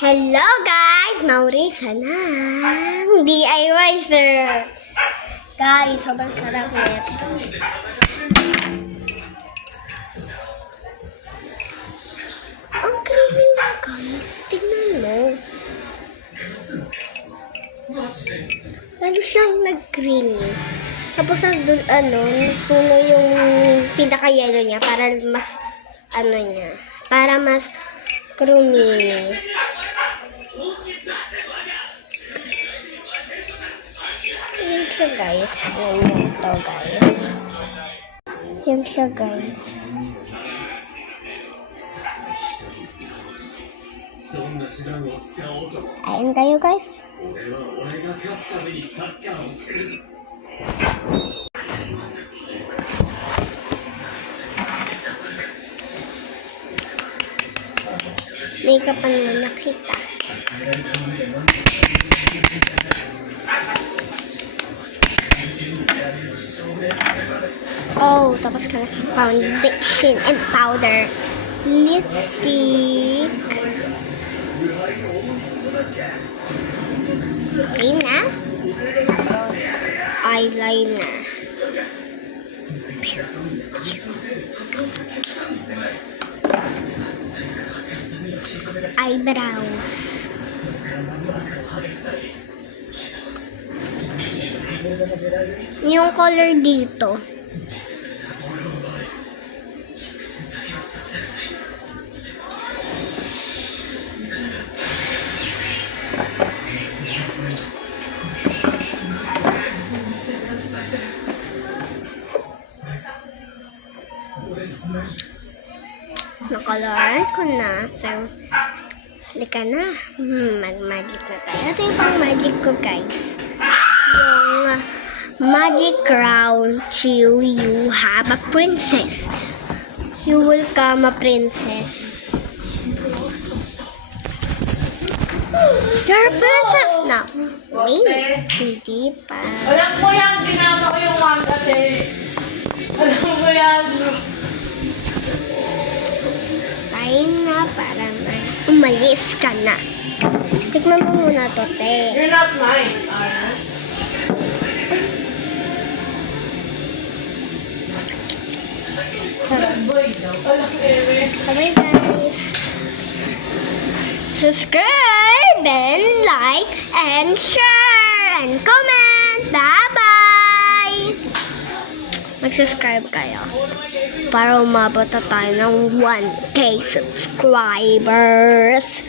Hello guys! Maurisa ng DIY sir! Guys, sobrang sarap nito. Ang creamy na guys. Tignan mo. Lalo siyang nag-creamy. Tapos nandun puno yung pinaka-yellow niya para mas para mas creamy. Yan siya guys. Yan to guys. Yan siya guys. Ayan kayo guys. May ka pa naman nakita. Oh, tapos ka na sa foundation and powder. Lipstick. Okay na. Tapos eyeliner. Eyebrows. Yung color dito. Nakoloran ko na. So, halika na. Mag-magic na tayo. Ito yung pang magic ko, guys. Yung magic crown to you have a princess. You will become a princess. You're a princess now. Wait, hindi pa. Alam ko yan, binasa ko yung manga Alam ko yan. Time na para umalis ka na. Tikman mo muna to, te. You're not mine. Sarap. Boy daw. Alam ko Bye guys. Subscribe and like and share and comment. Bye-bye! Mag-subscribe kayo para umabot na tayo ng 1K subscribers.